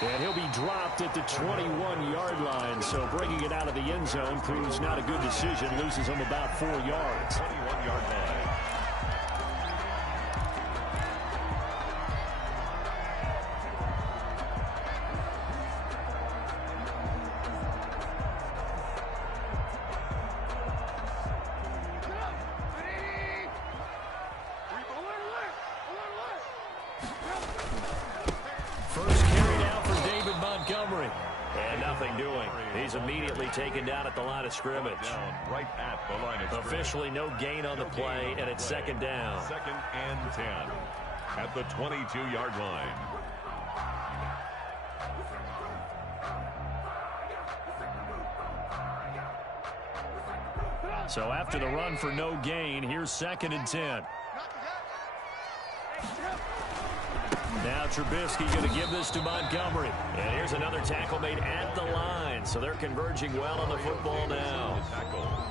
And he'll be dropped at the 21-yard line. So bringing it out of the end zone proves not a good decision. Loses him about 4 yards. 21-yard line. Taken down at the line of scrimmage. Right at the line of scrimmage. Officially no gain on the play, and it's second down. 2nd and 10 at the 22-yard line. So after the run for no gain, here's 2nd and 10. Now Trubisky going to give this to Montgomery. And here's another tackle made at the line. So they're converging well on the football now.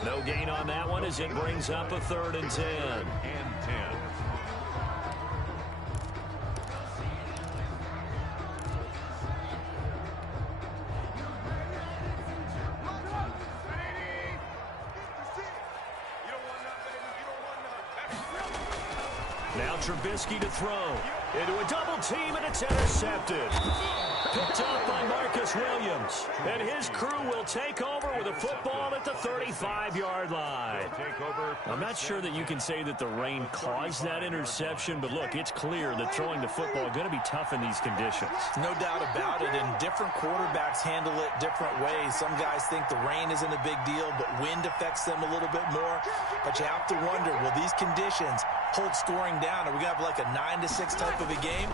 No gain on that one as it brings up a 3rd and 10. Now Trubisky to throw. Into a double team, and it's intercepted. Picked up by Marcus Williams. And his crew will take over with a football at the 35-yard line. I'm not sure that you can say that the rain caused that interception, but look, it's clear that throwing the football is going to be tough in these conditions. No doubt about it, and different quarterbacks handle it different ways. Some guys think the rain isn't a big deal, but wind affects them a little bit more. But you have to wonder, will these conditions hold scoring down? Are we going to have like a 9-6 type of a game?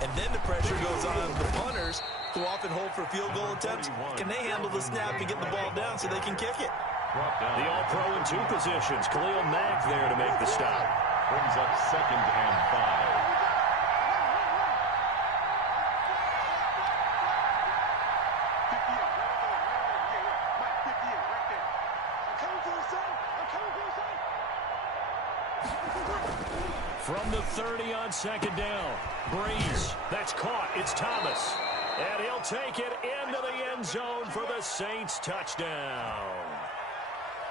And then the pressure goes on the punters, who often hold for field goal attempts. Can they handle the snap and get the ball down so they can kick it? The All-Pro in 2 positions. Khalil Mack there to make the stop. Brings up 2nd and 5. From the 30 on 2nd down. Breeze. That's caught. It's Thomas. And he'll take it into the end zone for the Saints touchdown.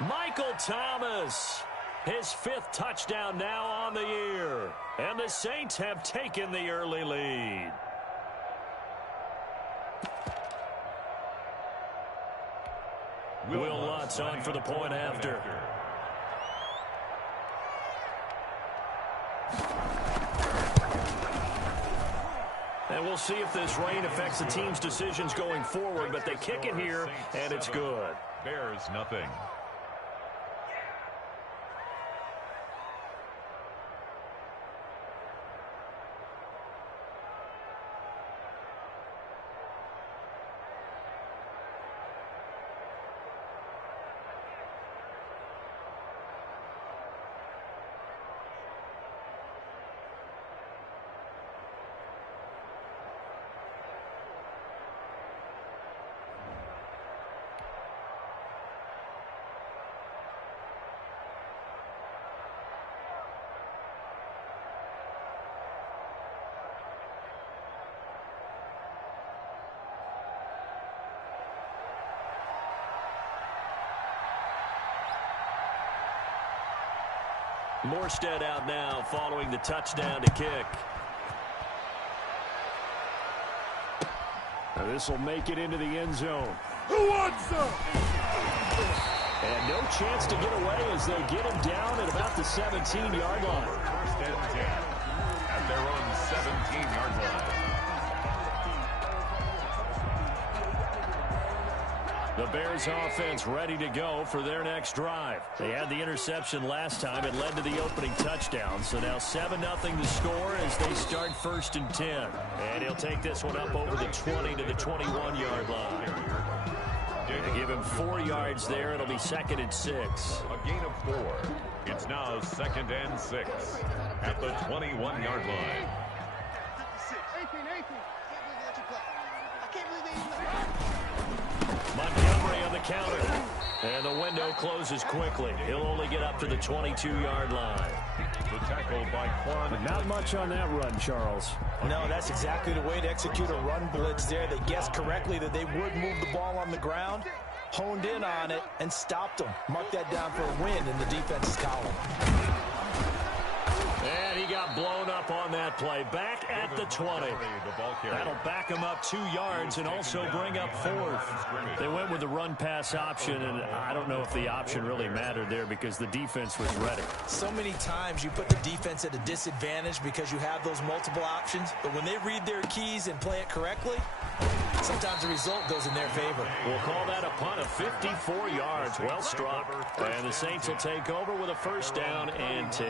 Michael Thomas. His 5th touchdown now on the year. And the Saints have taken the early lead. Will Lutz on for the point after. And we'll see if this rain affects the team's decisions going forward, but they kick it here, and it's good. Bears nothing. Morstead out now following the touchdown to kick. Now this will make it into the end zone. Who wants some? And no chance to get away as they get him down at about the 17-yard line. 1st and 10 at their own 17-yard line. The Bears offense ready to go for their next drive. They had the interception last time. It led to the opening touchdown. So now 7-0 to score as they start 1st and 10. And he'll take this one up over the 20 to the 21-yard line. They give him 4 yards there. It'll be 2nd and 6. A gain of 4. It's now 2nd and 6 at the 21-yard line. 18. Montgomery on the counter. And the window closes quickly. He'll only get up to the 22-yard line. The tackle by Quan. Not much on that run, Charles. No, that's exactly the way to execute a run blitz there. They guessed correctly that they would move the ball on the ground, honed in on it, and stopped them. Mark that down for a win in the defense's column. And he got blown up on that play. Back at the 20. That'll back him up 2 yards and also bring up 4th. They went with the run-pass option, and I don't know if the option really mattered there because the defense was ready. So many times you put the defense at a disadvantage because you have those multiple options, but when they read their keys and play it correctly, sometimes the result goes in their favor. We'll call that a punt of 54 yards. Well struck. And the Saints will take over with a first down and 10.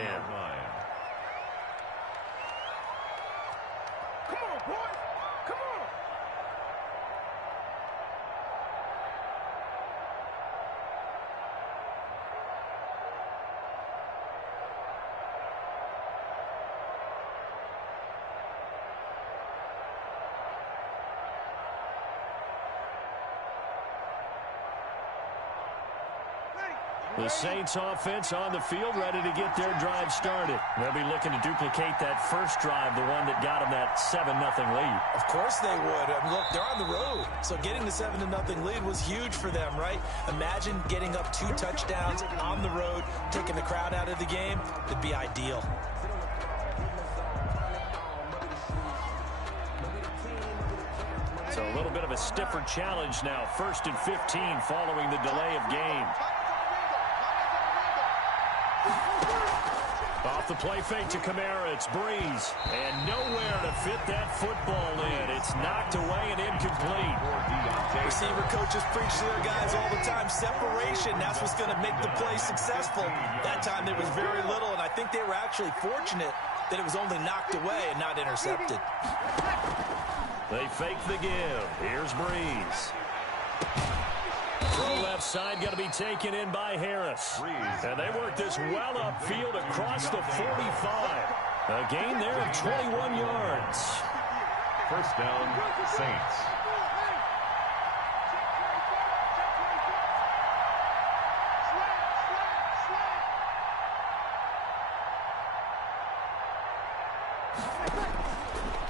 The Saints offense on the field, ready to get their drive started. They'll be looking to duplicate that first drive, the one that got them that 7-0 lead. Of course they would. I mean, look, they're on the road. So getting the 7-0 lead was huge for them, right? Imagine getting up 2 touchdowns on the road, taking the crowd out of the game. It'd be ideal. So a little bit of a stiffer challenge now. 1st and 15 following the delay of game. Off the play fake to Kamara, it's Breeze. And nowhere to fit that football in. It's knocked away and incomplete. Receiver coaches preach to their guys all the time. Separation, that's what's going to make the play successful. That time there was very little, and I think they were actually fortunate that it was only knocked away and not intercepted. They fake the give. Here's Breeze. Throw left side, going to be taken in by Harris. And they work this well upfield across the 45. A gain there of 21 yards. First down, Saints.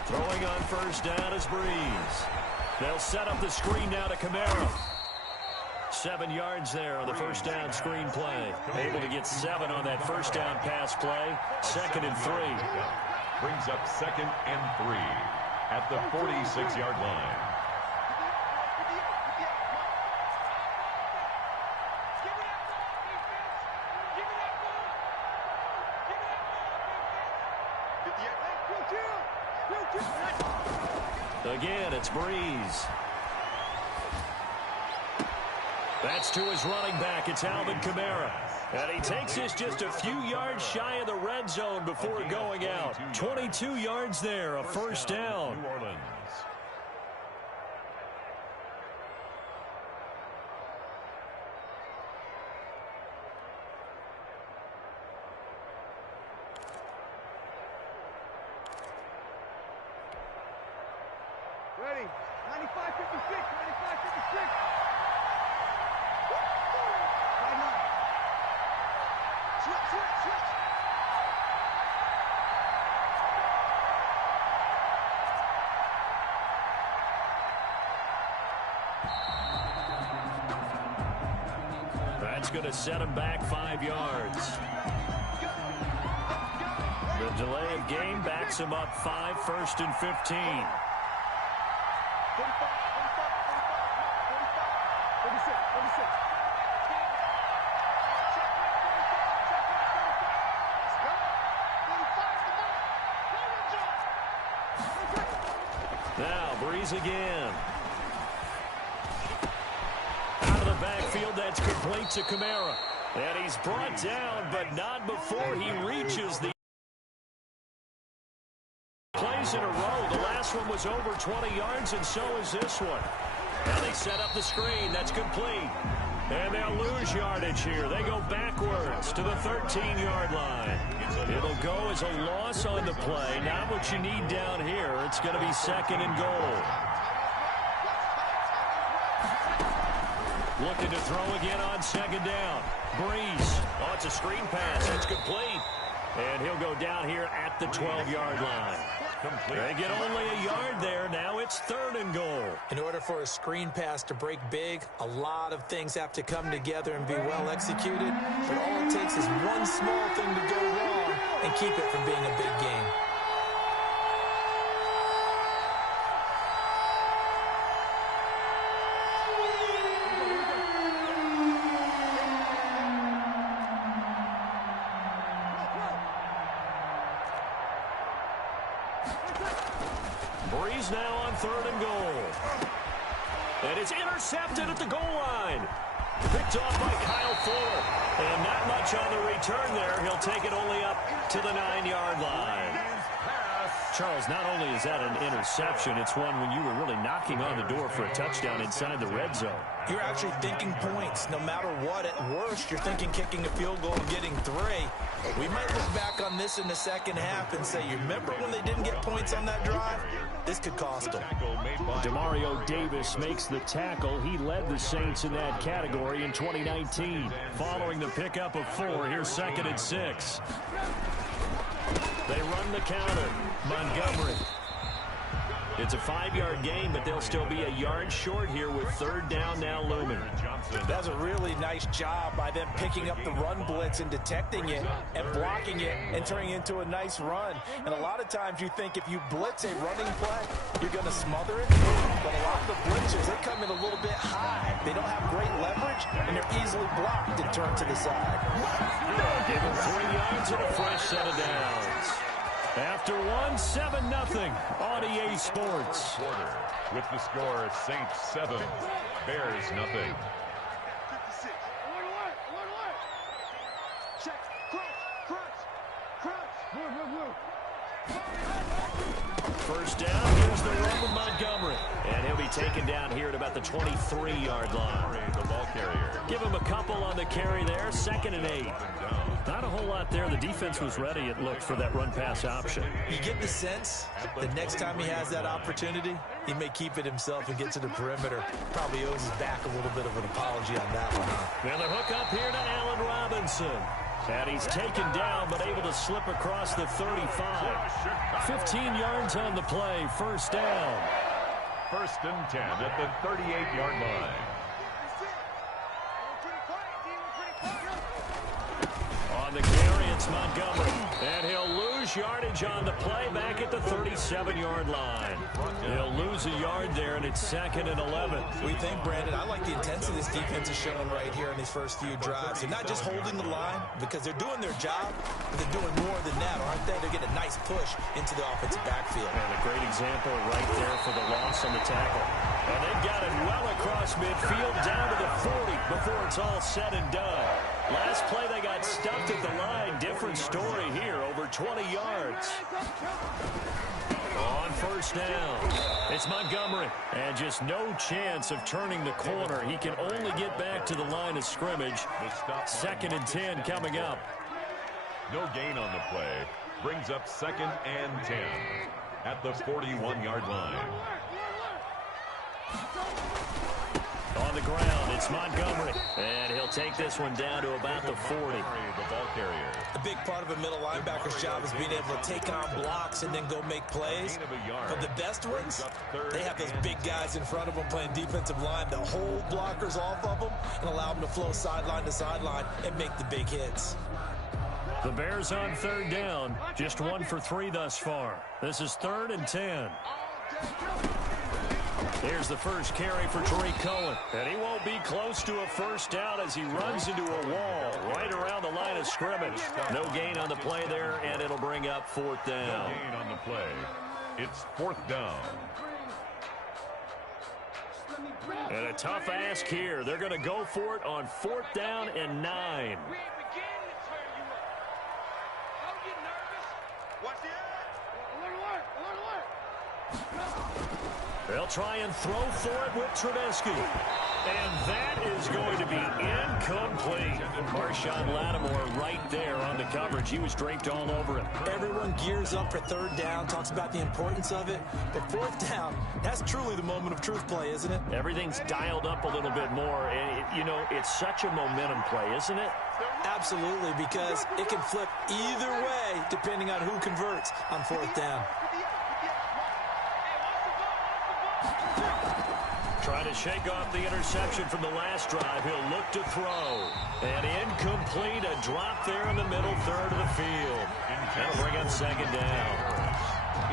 Throwing on first down is Breeze. They'll set up the screen now to Kamara. 7 yards there on the first down screen play. Able to get 7 on that first down pass play. 2nd and 3. Brings up 2nd and 3 at the 46-yard line. Again, it's Breeze. That's to his running back. It's Alvin Kamara. And he takes this just a few yards shy of the red zone before going out. 22 yards there, a first down. New Orleans. Ready. 95-56. 95-56. That's going to set him back 5 yards. The delay of game backs him up 5, 1st and 15. 46. Now Breeze again. Out of the backfield, that's complete to Kamara. And he's brought down, but not before he reaches the plays in a row. The last one was over 20 yards, and so is this one. Now they set up the screen. That's complete. And they'll lose yardage here. They go backwards to the 13-yard line. It'll go as a loss on the play. Not what you need down here. It's going to be 2nd and goal. Looking to throw again on 2nd down. Breeze. Oh, it's a screen pass. That's complete. And he'll go down here at the 12-yard line. They get only a yard there. Now it's 3rd and goal. In order for a screen pass to break big, a lot of things have to come together and be well executed. But all it takes is one small thing to go wrong and keep it from being a big game. Breeze now on 3rd and goal. And it's intercepted at the goal line. Picked off by Kyle Fuller. And not much on the return there. He'll take it only up to the 9-yard line. Charles, not only is that an interception, it's one when you were really knocking on the door for a touchdown inside the red zone. You're actually thinking points. No matter what, at worst, you're thinking kicking a field goal and getting 3. We might look back on this in the second half and say, you remember when they didn't get points on that drive? This could cost them. Demario Davis makes the tackle. He led the Saints in that category in 2019. Following the pickup of 4, here's 2nd and 6. They run the counter. Montgomery. It's a 5-yard gain, but they'll still be a yard short here with 3rd down now looming. That's a really nice job by them picking up the run blitz and detecting it and blocking it and turning it into a nice run. And a lot of times you think if you blitz a running play, you're going to smother it. But a lot of the blitzers, they come in a little bit high. They don't have great leverage, and they're easily blocked and turned to the side. Give them 3 yards and a fresh set of downs. After 7-0 on EA Sports. With the score, Saints 7, Bears nothing. First down, here's the run with Montgomery. And he'll be taken down here at about the 23-yard line. The ball carrier. Give him a couple on the carry there, 2nd and 8. Not a whole lot there. The defense was ready, it looked, for that run-pass option. You get the sense that next time he has that opportunity, he may keep it himself and get to the perimeter. Probably owes his back a little bit of an apology on that one. And the hook up here to Allen Robinson. And he's taken down, but able to slip across the 35. 15 yards on the play, 1st down. 1st and 10 at the 38-yard line. On the carry, it's Montgomery. And he'll lose yardage on the play back at the 37-yard line. He'll lose a yard there, and it's 2nd and 11. We think, Brandon, I like the intensity this defense is showing right here in these first few drives. They're not just holding the line because they're doing their job, but they're doing more than that, aren't they? They're getting a nice push into the offensive backfield. And a great example right there for the loss on the tackle. And they've got it well across midfield down to the 40 before it's all said and done. Last play they got stuffed at the line. Different story here, over 20 yards. On 1st down, it's Montgomery. And just no chance of turning the corner. He can only get back to the line of scrimmage. 2nd and 10 coming up. No gain on the play. Brings up 2nd and 10 at the 41-yard line. On the ground, it's Montgomery. And he'll take this one down to about the 40. The ball carrier. A big part of a middle linebacker's job is being able to take on blocks and then go make plays. But the best ones, they have those big guys in front of them playing defensive line that hold blockers off of them and allow them to flow sideline to sideline and make the big hits. The Bears on 3rd down, just 1 for 3 thus far. This is 3rd and 10. Here's the first carry for Tariq Cohen. And he won't be close to a 1st down as he runs into a wall right around the line of scrimmage. No gain on the play there, and it'll bring up 4th down. No gain on the play. It's 4th down. And a tough ask here. They're going to go for it on 4th down and 9. They'll try and throw for it with Trubisky. And that is going to be incomplete. Marshawn Lattimore right there on the coverage. He was draped all over it. Everyone gears up for 3rd down, talks about the importance of it. But 4th down, that's truly the moment of truth play, isn't it? Everything's dialed up a little bit more. And, you know, it's such a momentum play, isn't it? Absolutely, because it can flip either way depending on who converts on fourth down. Trying to shake off the interception from the last drive. He'll look to throw. And incomplete, a drop there in the middle third of the field. That'll bring up second down.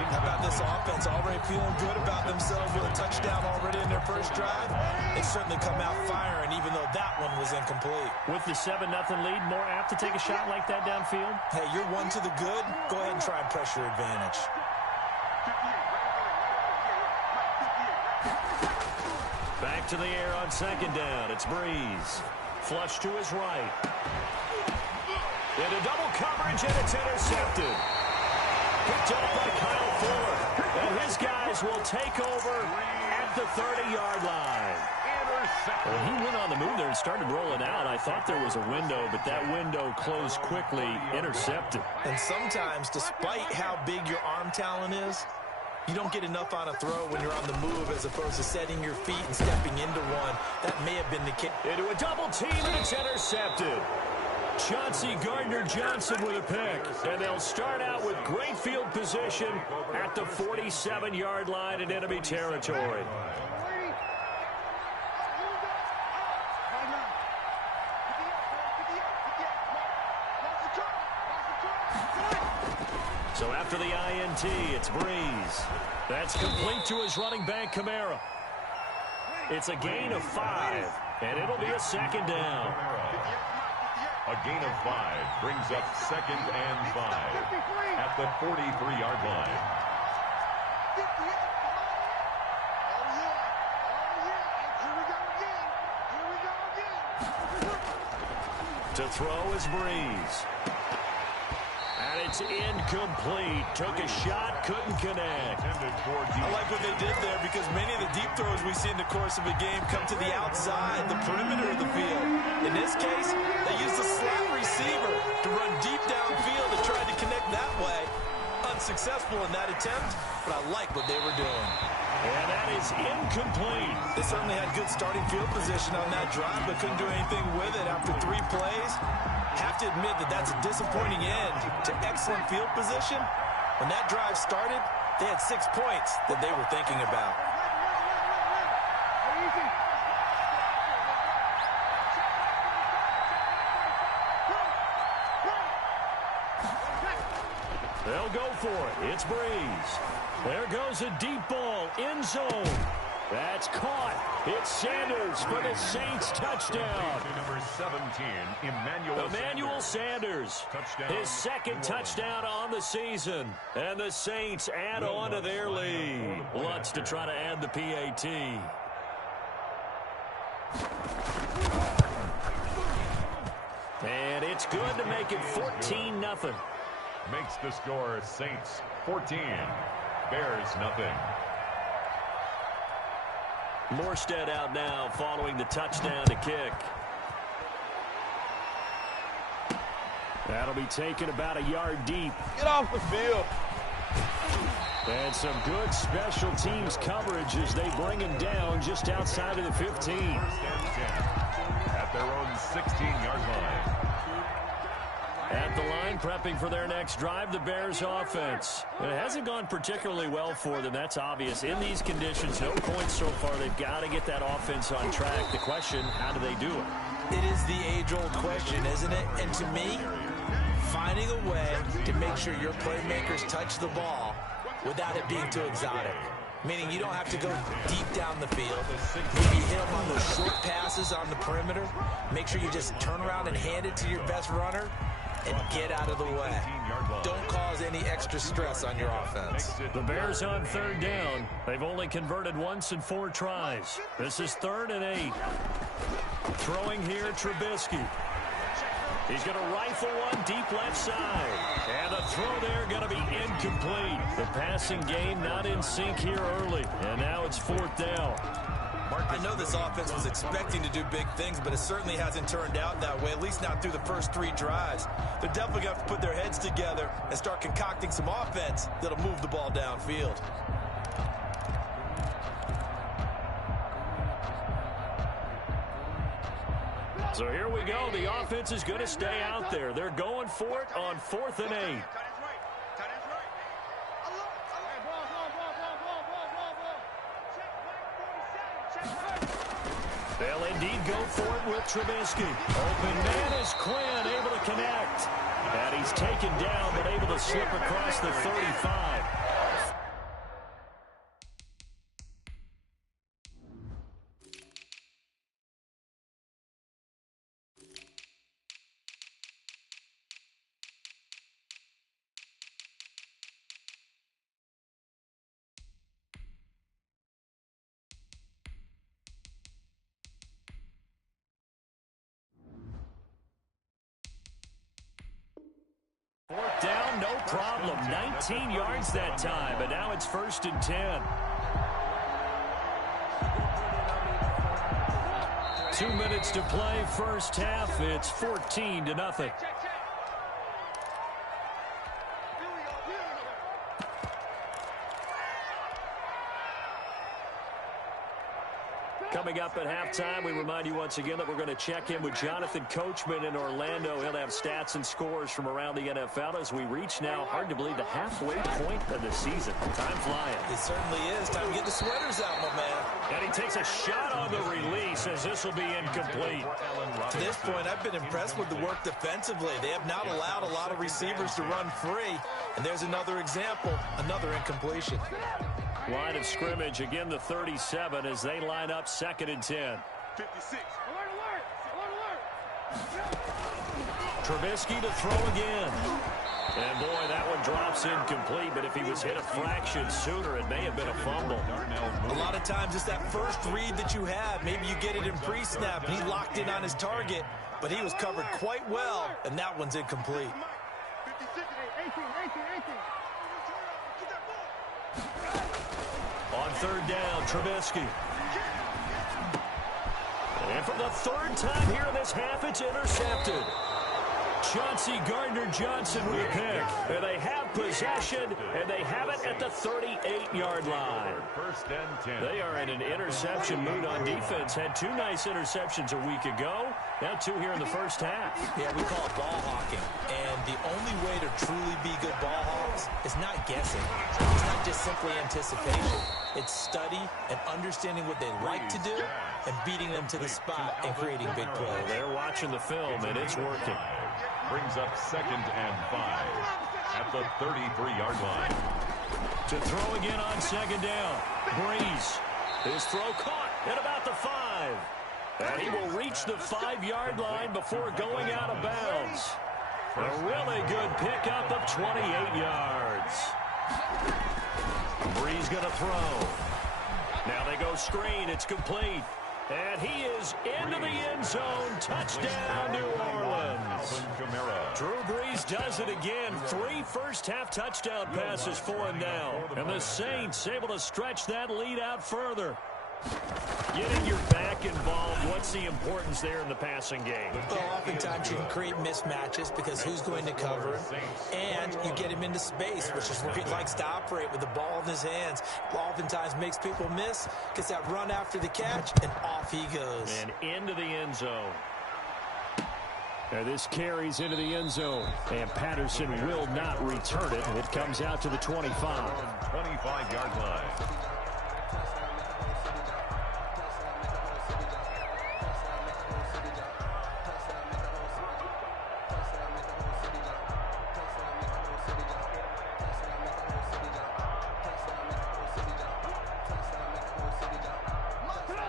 How about this offense already feeling good about themselves with a touchdown already in their first drive? They certainly come out firing, even though that one was incomplete. With the 7-0 lead, more apt to take a shot like that downfield? Hey, you're one to the good. Go ahead and try and press your advantage. Back to the air on second down. It's Breeze. Flush to his right. Into double coverage, and it's intercepted. Picked up by Kyle Fuller. And his guys will take over at the 30-yard line. Well, he went on the move there and started rolling out. I thought there was a window, but that window closed quickly. Intercepted. And sometimes, despite how big your arm talent is, you don't get enough on a throw when you're on the move as opposed to setting your feet and stepping into one. That may have been the case. Into a double team, and it's intercepted. Chauncey Gardner-Johnson with a pick. And they'll start out with great field position at the 47-yard line in enemy territory. So after the INT, it's Breeze. That's complete to his running back, Kamara. It's a gain of 5, and it'll be a second down. A gain of 5 brings up second and 5 at the 43-yard line. To throw is Breeze. And it's incomplete. Took a shot, couldn't connect. I like what they did there because many of the deep throws we see in the course of a game come to the outside, the perimeter of the field. In this case, they used a slot receiver to run deep downfield and tried to connect that way. Unsuccessful in that attempt, but I like what they were doing. And that is incomplete. They certainly had good starting field position on that drive, but couldn't do anything with it after 3 plays. Have to admit that that's a disappointing end to excellent field position. When that drive started, they had 6 points that they were thinking about. They'll go for it. It's Breeze. There goes a deep ball. End zone. That's caught. It's Sanders for the Saints touchdown. Number 17, Emmanuel Sanders. Touchdown. His second touchdown on the season. And the Saints add on to their lead. Lutz to try to add the PAT. And it's good to make it 14-0. Makes the score Saints 14, Bears nothing. Morstead out now following the touchdown to kick. That'll be taken about a yard deep. Get off the field. And some good special teams coverage as they bring him down just outside of the 15. First and 10 at their own 16-yard line. At the line, prepping for their next drive, the Bears offense. It hasn't gone particularly well for them, that's obvious. In these conditions, no points so far. They've got to get that offense on track. The question, how do they do it? It is the age-old question, isn't it? And to me, finding a way to make sure your playmakers touch the ball without it being too exotic. Meaning you don't have to go deep down the field. Maybe hit them on those short passes on the perimeter. Make sure you just turn around and hand it to your best runner and get out of the way. Don't cause any extra stress on your offense. The Bears on third down. They've only converted once in 4 tries. This is 3rd and 8. Throwing here, Trubisky. He's going to rifle one deep left side. And the throw there going to be incomplete. The passing game not in sync here early. And now it's 4th down. I know this offense was expecting to do big things, but it certainly hasn't turned out that way, at least not through the first 3 drives. They're definitely going to have to put their heads together and start concocting some offense that'll move the ball downfield. So here we go. The offense is going to stay out there. They're going for it on 4th and 8. They'll indeed go for it with Trubisky. Open man is Quinn, able to connect. And he's taken down, but able to slip across the 35. Fourth down, no problem. 19 yards that time, but now it's 1st and 10. 2 minutes to play, first half. It's 14-0. Coming up at halftime, we remind you once again that we're going to check in with Jonathan Coachman in Orlando. He'll have stats and scores from around the NFL as we reach now, hard to believe, the halfway point of the season. Time flying. It certainly is. Time to get the sweaters out, my man. And he takes a shot on the release as this will be incomplete. To this point, I've been impressed with the work defensively. They have not allowed a lot of receivers to run free. And there's another example, another incompletion. Line of scrimmage, again the 37 as they line up 2nd and 10. 56. Alert. Trubisky to throw again. And boy, that one drops incomplete, but if he was hit a fraction sooner, it may have been a fumble. A lot of times it's that first read that you have. Maybe you get it in pre-snap, and he locked in on his target, but he was covered quite well, and that one's incomplete. 56. 18. On 3rd down, Trubisky. And for the 3rd time here in this half, it's intercepted. Chauncey Gardner-Johnson with a pick. And they have possession, and they have it at the 38-yard line. 1st and 10. They are in an interception mood on defense. Had 2 nice interceptions a week ago. Now 2 here in the first half. Yeah, we call it ball hawking. And the only way to truly be good ball hawks is not guessing. It's not just simply anticipation. It's study and understanding what they like to do and beating them to the spot and creating big plays. They're watching the film, and it's working. Brings up 2nd and 5 at the 33-yard line. To throw again on 2nd down. Breeze. His throw caught at about the 5. And he will reach the 5-yard line before going out of bounds. A really good pickup of 28 yards. Breeze going to throw. Now they go screen. It's complete. And he is into the end zone. Touchdown, New Orleans. Drew Brees does it again. 3 first-half touchdown passes for him now. And the Saints able to stretch that lead out further. Getting your back involved, what's the importance there in the passing game? Well, oftentimes you can create mismatches because who's going to cover him, and you get him into space, which is where he likes to operate with the ball in his hands. Oftentimes makes people miss, gets that run after the catch, and off he goes. And into the end zone. And this carries into the end zone, and Patterson will not return it. It comes out to the 25. 25-yard line.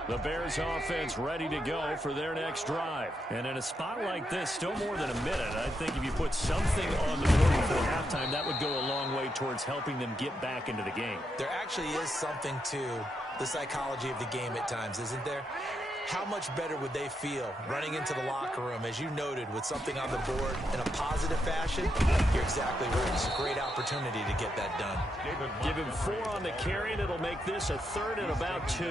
The Bears offense ready to go for their next drive. And in a spot like this, still more than a minute, I think if you put something on the board before halftime, that would go a long way towards helping them get back into the game. There actually is something to the psychology of the game at times, isn't there? How much better would they feel running into the locker room, as you noted, with something on the board in a positive fashion? You're exactly right. It's a great opportunity to get that done. Give him 4 on the carry, and it'll make this a 3rd and about 2.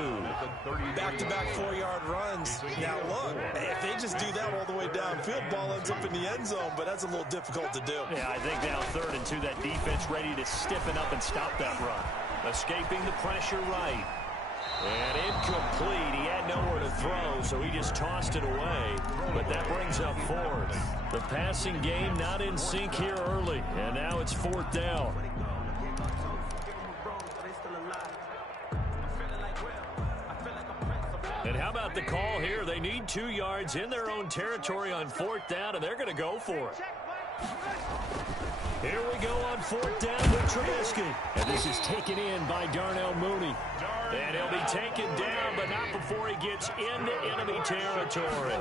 Back-to-back 4-yard runs. Now, look, if they just do that all the way downfield, ball ends up in the end zone, but that's a little difficult to do. Yeah, I think now 3rd and 2, that defense ready to stiffen up and stop that run. Escaping the pressure right. And incomplete. He had no nowhere to throw, so he just tossed it away. But that brings up fourth. The passing game not in sync here early, and now it's fourth down. And how about the call here? They need 2 yards in their own territory on fourth down, and they're going to go for it. Here we go on fourth down with Trubisky. And this is taken in by Darnell Mooney. And he'll be taken down, but not before he gets into enemy territory.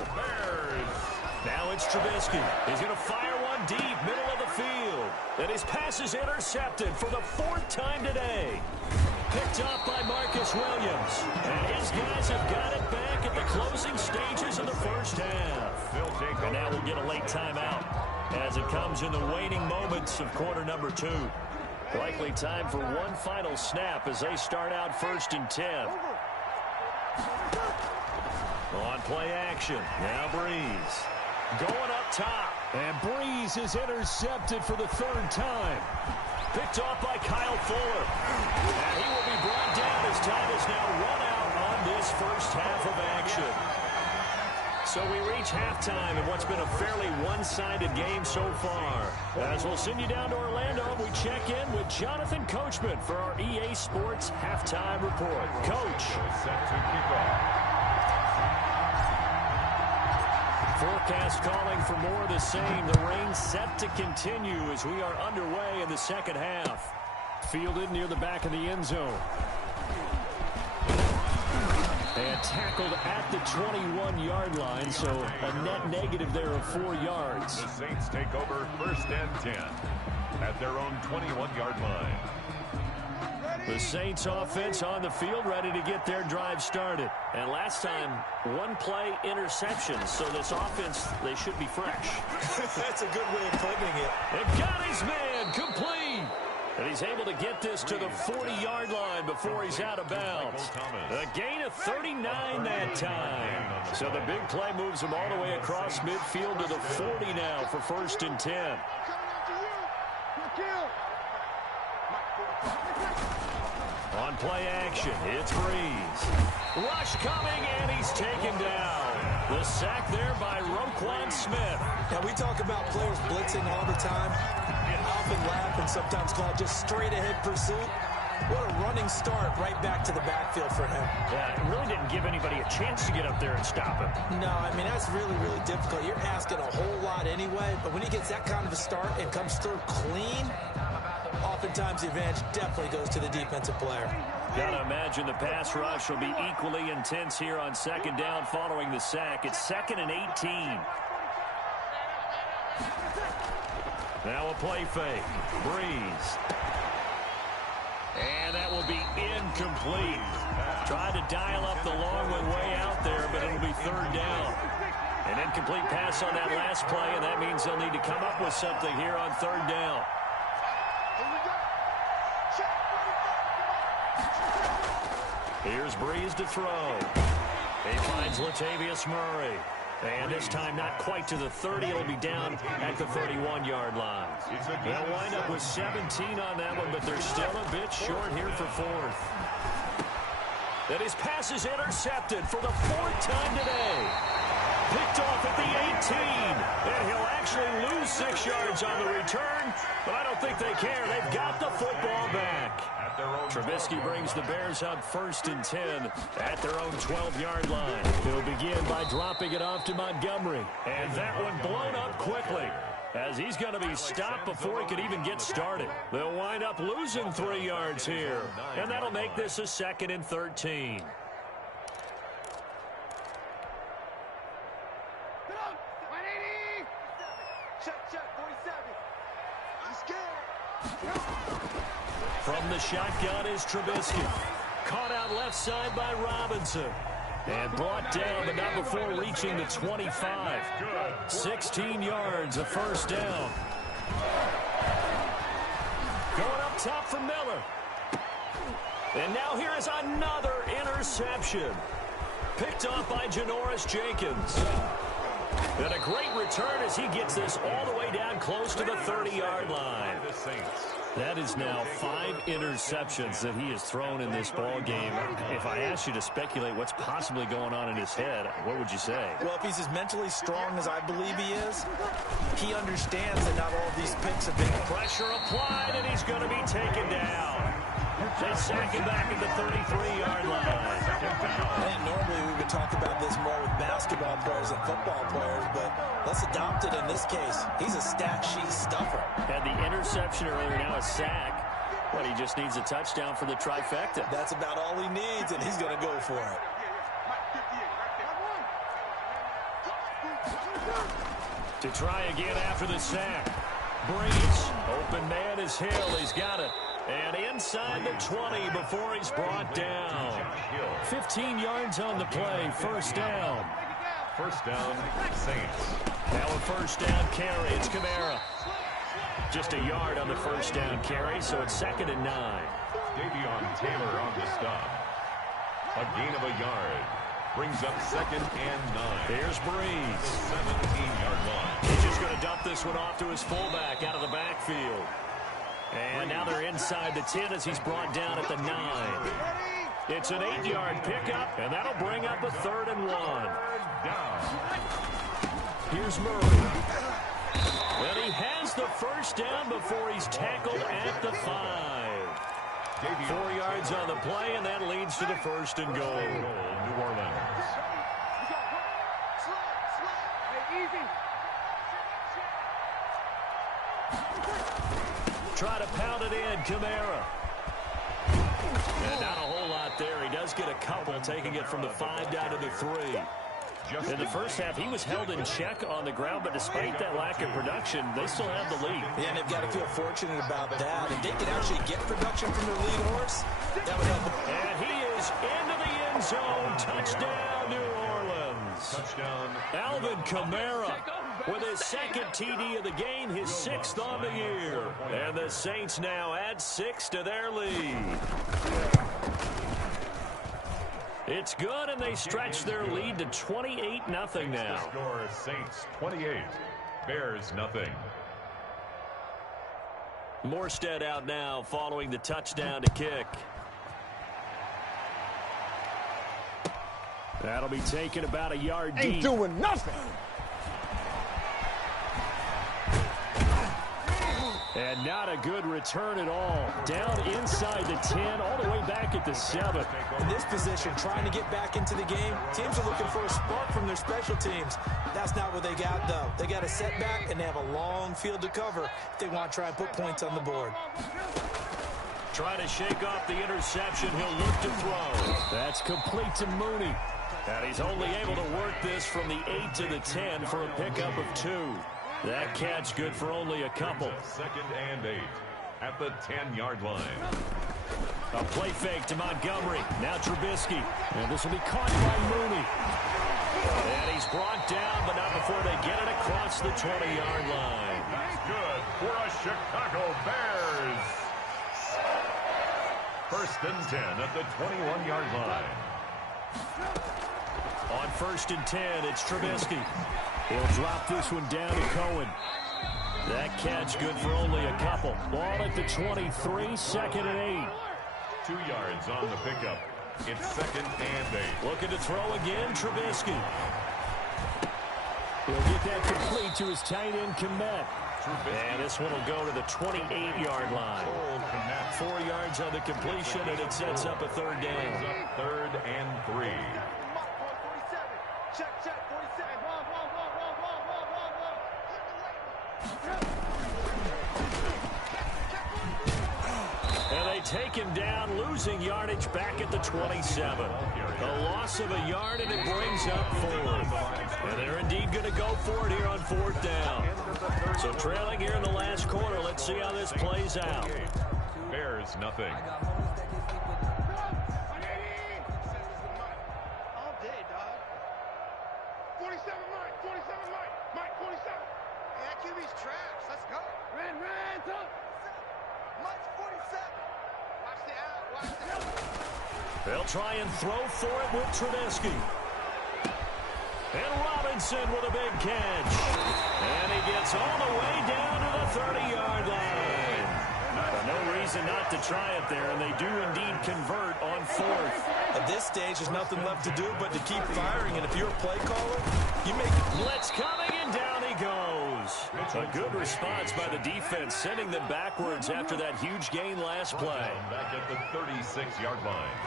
Now it's Trubisky. He's going to fire one deep, middle of the field. And his pass is intercepted for the 4th time today. Picked off by Marcus Williams. And his guys have got it back at the closing stages of the first half. And now we'll get a late timeout as it comes in the waning moments of quarter number 2. Likely time for one final snap as they start out 1st and 10. On play action. Now Breeze. Going up top. And Breeze is intercepted for the 3rd time. Picked off by Kyle Fuller. And he will be brought down as time is now run out on this first half of action. So we reach halftime in what's been a fairly one-sided game so far. As we'll send you down to Orlando, we check in with Jonathan Coachman for our EA Sports Halftime Report. Coach. Set to kick off. Forecast calling for more of the same. The rain set to continue as we are underway in the second half. Fielded near the back of the end zone. And tackled at the 21-yard line, so a net negative there of 4 yards. The Saints take over 1st and 10 at their own 21-yard line. The Saints offense on the field, ready to get their drive started. And last time, 1-play interception, so this offense, they should be fresh. That's a good way of putting it. And got his man complete. And he's able to get this to the 40-yard line before he's out of bounds. A gain of 39 that time. So the big play moves him all the way across midfield to the 40 now for 1st and 10. On play action, it's Breeze. Rush coming, and he's taken down. The sack there by Roquan Smith. Now, we talk about players blitzing all the time. Often laugh and sometimes call it just straight-ahead pursuit. What a running start right back to the backfield for him. Yeah, it really didn't give anybody a chance to get up there and stop him. No, I mean, that's really, really difficult. You're asking a whole lot anyway, but when he gets that kind of a start and comes through clean, oftentimes the advantage definitely goes to the defensive player. Gotta imagine the pass rush will be equally intense here on 2nd down following the sack. It's 2nd and 18. Now a play fake. Breeze. And that will be incomplete. Tried to dial up the long one way out there, but it'll be 3rd down. An incomplete pass on that last play, and that means they'll need to come up with something here on 3rd down. Here's Breeze to throw. He finds Latavius Murray. And this time not quite to the 30. It'll be down at the 31-yard line. They'll wind up with 17 on that one, but they're still a bit short here for 4th. And his pass is intercepted for the 4th time today. Picked off at the 18. And he'll actually lose 6 yards on the return, but I don't think they care. They've got the football back. Trubisky brings the Bears up 1st and 10 at their own 12-yard line. He'll begin by dropping it off to Montgomery. And that one blown up quickly as he's going to be stopped before he could even get started. They'll wind up losing 3 yards here. And that'll make this a 2nd and 13. From the shotgun is Trubisky. Caught out left side by Robinson. And brought down, but not before reaching the 25. 16 yards, a 1st down. Going up top for Miller. And now here is another interception. Picked off by Janoris Jenkins. And a great return as he gets this all the way down close to the 30-yard line. That is now 5 interceptions that he has thrown in this ball game. If I asked you to speculate what's possibly going on in his head, what would you say? Well, if he's as mentally strong as I believe he is, he understands that not all of these picks have been. Pressure applied, and he's going to be taken down. They sack him back at the 33-yard line. I think normally we would talk about this more with basketball players and football players, but let's adopt it in this case. He's a stat sheet stuffer. Had the interception earlier, now a sack. But he just needs a touchdown for the trifecta. That's about all he needs, and he's going to go for it. To try again after the sack. Breeze. Open man is Hill. He's got it. And inside the 20 before he's brought down. 15 yards on the play. First down. First down, Saints. Now a first down carry. It's Kamara. Just a yard on the first down carry, so it's 2nd and 9. Davion Taylor on the stop. A gain of a yard. Brings up 2nd and 9. Here's Breeze. 17-yard line. He's just going to dump this one off to his fullback out of the backfield. And now they're inside the 10 as he's brought down at the 9. It's an 8-yard pickup, and that'll bring up a 3rd and 1. Here's Murray. And he has the first down before he's tackled at the 5. 4 yards on the play, and that leads to the 1st and goal. New Orleans. Try to pound it in, Kamara. And not a whole lot there. He does get a couple, taking it from the 5 down to the 3. In the first half, he was held in check on the ground, but despite that lack of production, they still have the lead. Yeah, and they've got to feel fortunate about that. If they can actually get production from their lead horse, that would help them. And he is into the end zone. Touchdown, New Orleans. Touchdown. Alvin Kamara with his 2nd TD of the game, his 6th on the year. And the Saints now add 6 to their lead. It's good, and they stretch their lead to 28-0 now. Score Saints 28, Bears nothing. Morstead out now following the touchdown to kick. That'll be taken about a yard deep. Ain't doing nothing. And not a good return at all. Down inside the 10, all the way back at the 7. In this position, trying to get back into the game, teams are looking for a spark from their special teams. That's not what they got, though. They got a setback, and they have a long field to cover if they want to try and put points on the board. Try to shake off the interception. He'll look to throw. That's complete to Mooney. And he's only able to work this from the 8 to the 10 for a pickup of 2. That catch good for only a couple. 2nd and 8 at the 10-yard line. A play fake to Montgomery. Now Trubisky. And this will be caught by Mooney. And he's brought down, but not before they get it across the 20-yard line. That's good for a Chicago Bears. 1st and 10 at the 21-yard line. On 1st and 10, it's Trubisky. He'll drop this one down to Cohen. That catch good for only a couple. Ball at the 23, 2nd and 8. 2 yards on the pickup. It's 2nd and 8. Looking to throw again, Trubisky. He'll get that complete to his tight end, Kmet. And this one will go to the 28-yard line. 4 yards on the completion, and it sets up a 3rd down. 3rd and 3. Check, 47. And they take him down, losing yardage back at the 27. A loss of a yard, and it brings up 4th. And they're indeed going to go for it here on 4th down. So trailing here in the last quarter. Let's see how this plays out. Bears nothing. All day, dog. 47, Mike, 47. Hey, that QB's trash. Let's go. Ran, up. Mike's 47. Watch the out. They'll try and throw for it with Trubisky. And Robinson with a big catch. And he gets all the way down to the 30-yard line. No reason not to try it there, and they do indeed convert on fourth. At this stage, there's nothing left to do but to keep firing, and if you're a play caller, you make blitz coming, and down he goes. A good response by the defense, sending them backwards after that huge gain last play. Back at the 36-yard line.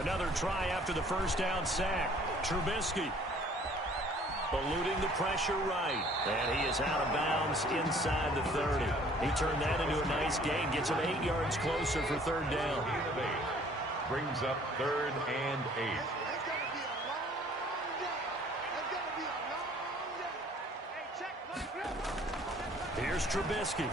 Another try after the first down sack. Trubisky eluding the pressure right. And he is out of bounds inside the 30. He turned that into a nice gain. Gets him 8 yards closer for third down. Brings up 3rd and 8. Here's Trubisky.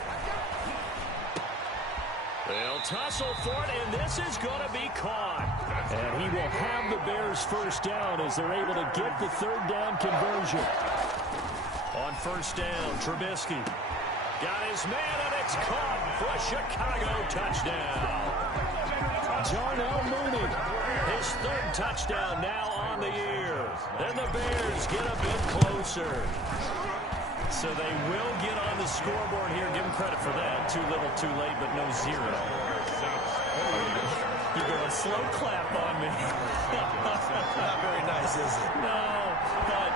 They'll tussle for it, and this is going to be caught. And he will have the Bears first down as they're able to get the third down conversion. On first down, Trubisky got his man, and it's caught for a Chicago touchdown. Darnell Mooney, his third touchdown now on the year. And the Bears get a bit closer. So they will get on the scoreboard here. Give them credit for that. Too little, too late, but no zero. You're going slow clap on me. not very nice, is it? No, but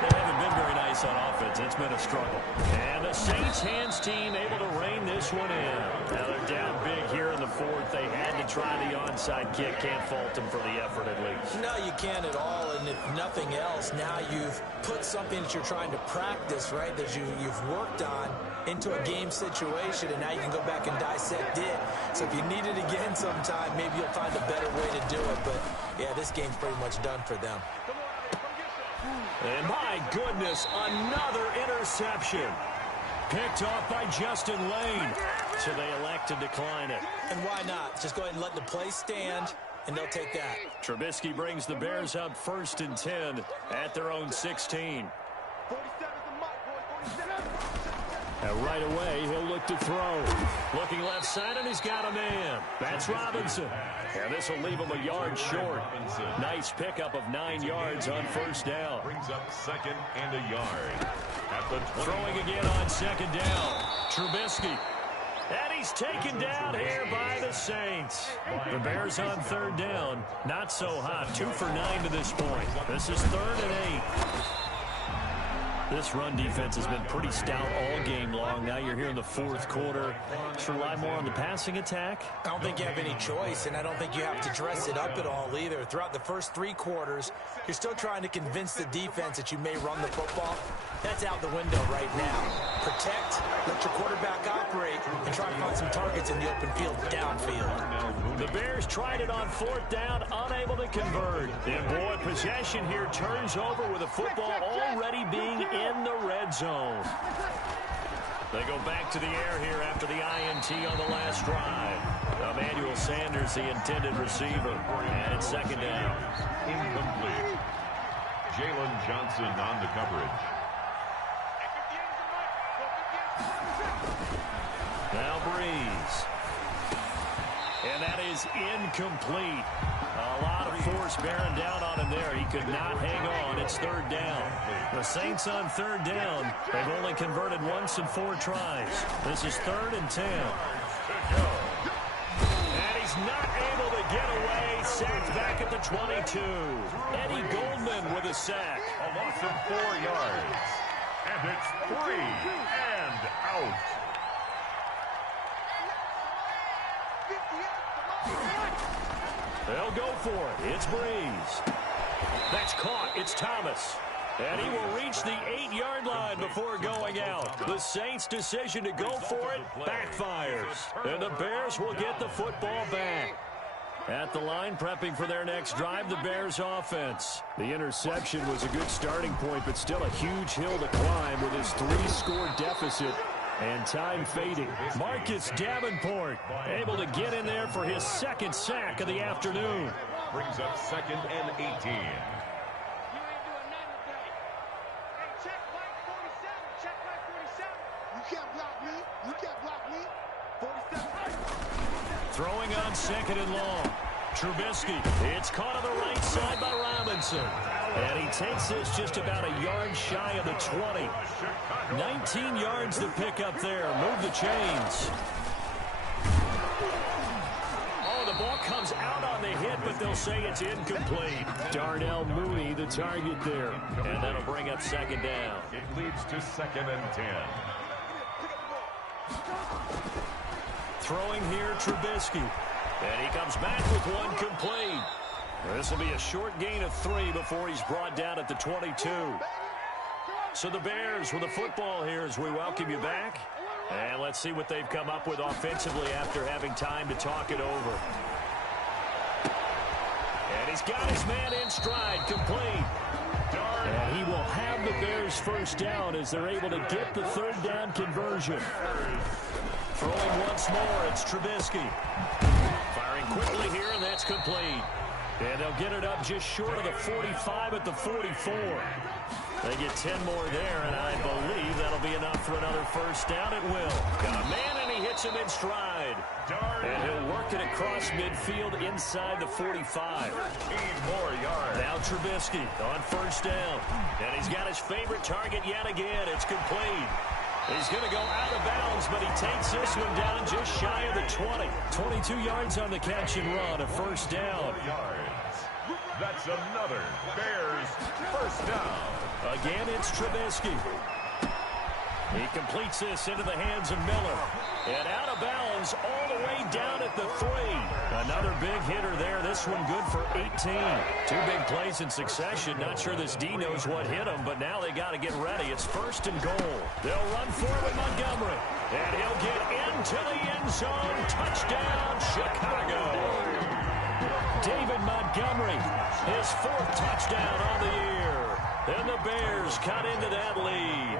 they haven't been very nice on offense. It's been a struggle. And the Saints hands team able to rein this one in. Now they're down big here in the fourth. They had to try the onside kick. Can't fault them for the effort at least. No, you can't at all. And if nothing else, now you've put something that you're trying to practice, right, that you've worked on into a game situation, and now you can go back and dissect it. So if you need it again sometime, maybe you'll find a better way to do it. But, yeah, this game's pretty much done for them. And my goodness, another interception. Picked off by Justin Lane. So they elect to decline it. And why not? Just go ahead and let the play stand, and they'll take that. Trubisky brings the Bears up 1st and 10 at their own 16. And right away, he'll look to throw. Looking left side, and he's got a man. That's Robinson. And this will leave him a yard short. Nice pickup of 9 yards on first down. Brings up 2nd and a yard. At the 20. Throwing again on 2nd down. Trubisky. And he's taken down here by the Saints. The Bears on 3rd down. Not so hot. 2 for 9 to this point. This is 3rd and 8. This run defense has been pretty stout all game long. Now you're here in the 4th quarter. Just rely more on the passing attack. I don't think you have any choice, and I don't think you have to dress it up at all either. Throughout the first 3 quarters, you're still trying to convince the defense that you may run the football. That's out the window right now. Protect, let your quarterback operate, and try to find some targets in the open field downfield. The Bears tried it on 4th down, unable to convert. And boy, possession here turns over with the football already being in the red zone. They go back to the air here after the INT on the last drive. Emmanuel Sanders, the intended receiver. And it's 2nd down. Incomplete. Jalen Johnson on the coverage. Now Breeze. And that is incomplete. A lot of force bearing down on him there. He could not hang on. It's 3rd down. The Saints on 3rd down. They've only converted once in 4 tries. This is 3rd and 10. And he's not able to get away. Sacked back at the 22. Eddie Goldman with a sack. A loss of 4 yards. And it's 3 and out. They'll go for it. It's Breeze. That's caught. It's Thomas. And he will reach the 8-yard line before going out. The Saints' decision to go for it backfires. And the Bears will get the football back. At the line, prepping for their next drive, the Bears offense. The interception was a good starting point, but still a huge hill to climb with his 3-score deficit. And time fading. Marcus Davenport able to get in there for his 2nd sack of the afternoon. Brings up 2nd and 18. Throwing on 2nd and long. Trubisky. It's caught on the right side by Robinson. And he takes this just about a yard shy of the 20. 19 yards to pick up there. Move the chains. Oh, the ball comes out on the hit, but they'll say it's incomplete. Darnell Mooney, the target there. And that'll bring up second down. It leads to 2nd and 10. Throwing here, Trubisky. And he comes back with one complete. This will be a short gain of 3 before he's brought down at the 22. So the Bears with the football here as we welcome you back. And let's see what they've come up with offensively after having time to talk it over. And he's got his man in stride, complete. And he will have the Bears first down as they're able to get the third down conversion. Throwing once more, it's Trubisky. Firing quickly here, and that's complete. And they'll get it up just short of the 45 at the 44. They get 10 more there, and I believe that'll be enough for another first down. It will. Got a man, and he hits him in stride. And he'll work it across midfield inside the 45. 8 more yards. Now Trubisky on first down. And he's got his favorite target yet again. It's complete. He's going to go out of bounds, but he takes this one down just shy of the 20. 22 yards on the catch and run, a first down. That's another Bears first down. Again, it's Trubisky. He completes this into the hands of Miller. And out of bounds all the way down at the 3. Another big hitter there. This one good for 18. 2 big plays in succession. Not sure this D knows what hit him, but now they got to get ready. It's first and goal. They'll run for it with Montgomery. And he'll get into the end zone. Touchdown, Chicago. David Montgomery, his 4th touchdown on the year. And the Bears cut into that lead.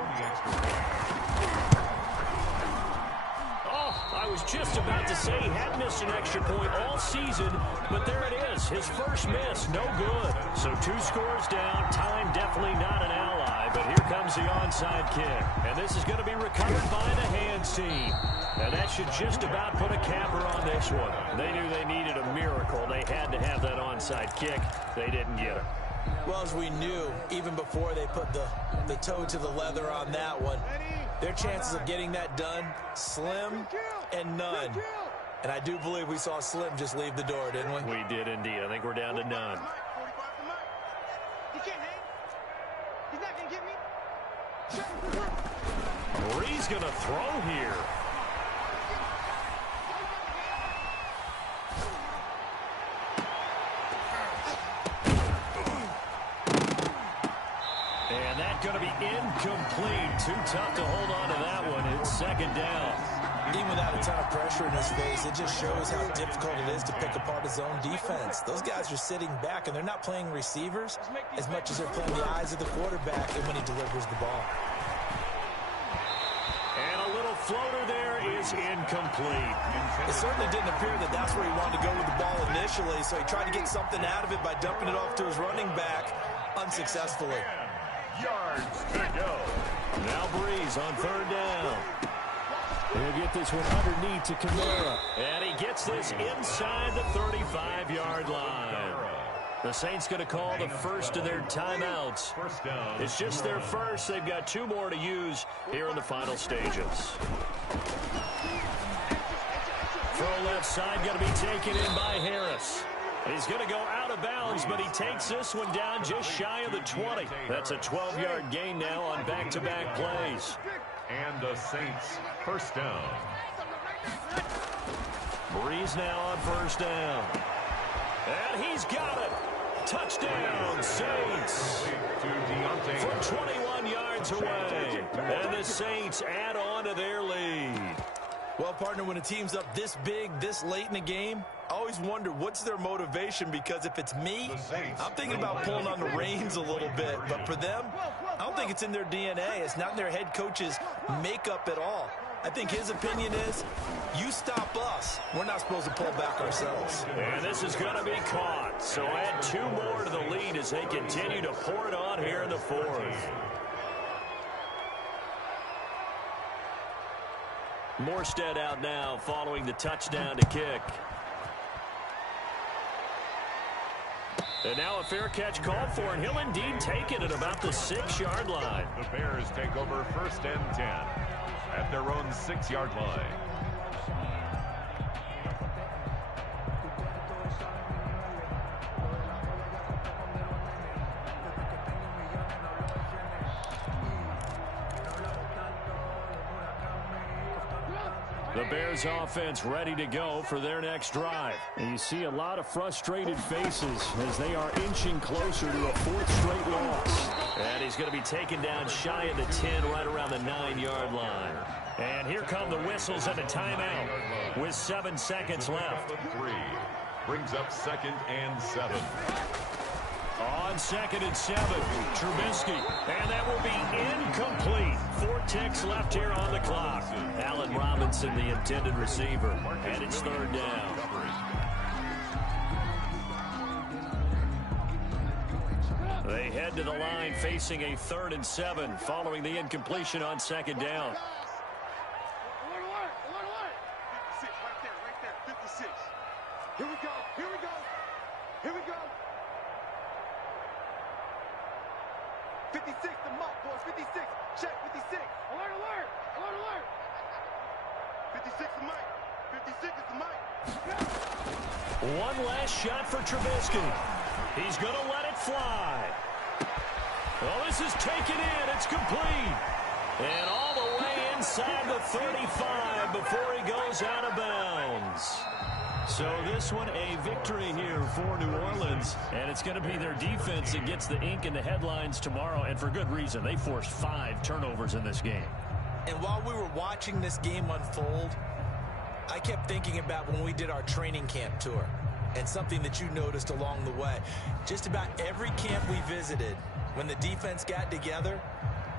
I was just about to say he had missed an extra point all season, but there it is. His first miss, no good. So 2 scores down. Time definitely not an ally, but here comes the onside kick. And this is going to be recovered by the hands team. And that should just about put a capper on this one. They knew they needed a miracle. They had to have that onside kick. They didn't get it. Well, as we knew, even before they put the toe to the leather on that one, their chances of getting that done, slim and none. And I do believe we saw Slim just leave the door, didn't we? We did indeed. I think we're down to none. He can't hang. He's not going to get me. Bree's going to throw here. And that's going to be incomplete. Too tough to hold on to that one. It's second down. Even without a ton of pressure in his face, it just shows how difficult it is to pick apart his own defense. Those guys are sitting back, and they're not playing receivers as much as they're playing the eyes of the quarterback and when he delivers the ball. And a little floater there is incomplete. It certainly didn't appear that that's where he wanted to go with the ball initially, so he tried to get something out of it by dumping it off to his running back unsuccessfully. Yards to go. Now Breeze on third down. He'll get this one underneath to Kamara. And he gets this inside the 35-yard line. The Saints going to call the first of their timeouts. First down. It's just their first. They've got 2 more to use here in the final stages. Throw left side going to be taken in by Harris. He's going to go out of bounds, but he takes this one down just shy of the 20. That's a 12-yard gain now on back-to-back plays. And the Saints first down. Breeze now on first down. And he's got it. Touchdown, Saints. From 21 yards away. And the Saints add on to their lead. Well, partner, when a team's up this big, this late in the game, I always wonder what's their motivation, because if it's me, I'm thinking about pulling on the reins a little bit. But for them, I don't think it's in their DNA. It's not in their head coach's makeup at all. I think his opinion is, you stop us, we're not supposed to pull back ourselves. And this is going to be caught. So add 2 more to the lead as they continue to pour it on here in the 4th. Morstead out now following the touchdown to kick. And now a fair catch called for, and he'll indeed take it at about the 6-yard line. The Bears take over 1st and 10 at their own 6-yard line. The Bears offense ready to go for their next drive. And you see a lot of frustrated faces as they are inching closer to a 4th straight loss. And he's going to be taken down shy of the 10, right around the 9-yard line. And here come the whistles and a timeout with 7 seconds left. 3 brings up 2nd and 7. On 2nd and 7, Trubisky, and that will be incomplete. 4 ticks left here on the clock. Allen Robinson, the intended receiver, and it's 3rd down. They head to the line facing a 3rd and 7 following the incompletion on 2nd down. 56, right there, 56. Here we go, here we go, here we go. 56, the mark, boys, 56, check, 56. Alert, alert, alert, alert. 56 the mic, 56 is the mic. One last shot for Trubisky. He's going to let it fly. Well, this is taken in. It's complete. And all the way inside the 35 before he goes out of bounds. So this one a victory here for New Orleans, and it's going to be their defense that gets the ink in the headlines tomorrow, and for good reason. They forced 5 turnovers in this game. And while we were watching this game unfold, I kept thinking about when we did our training camp tour and something that you noticed along the way. Just about every camp we visited, when the defense got together,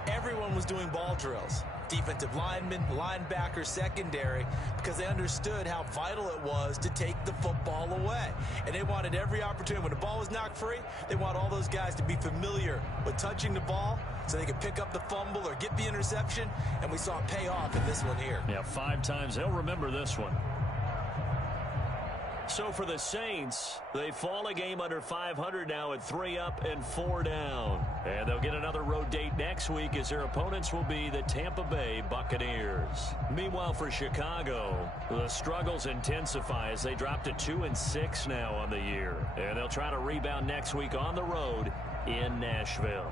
everyone was doing ball drills. Defensive linemen, linebackers, secondary, because they understood how vital it was to take the football away. And they wanted every opportunity. When the ball was knocked free, they want all those guys to be familiar with touching the ball so they could pick up the fumble or get the interception, and we saw it pay off in this one here. Yeah, 5 times. They'll remember this one. So for the Saints, they fall a game under 500 now at 3 up and 4 down. And they'll get another road date next week as their opponents will be the Tampa Bay Buccaneers. Meanwhile, for Chicago, the struggles intensify as they drop to 2-6 now on the year. And they'll try to rebound next week on the road in Nashville.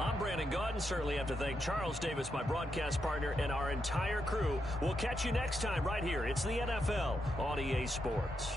I'm Brandon Gaudin. Certainly have to thank Charles Davis, my broadcast partner, and our entire crew. We'll catch you next time right here. It's the NFL on EA Sports.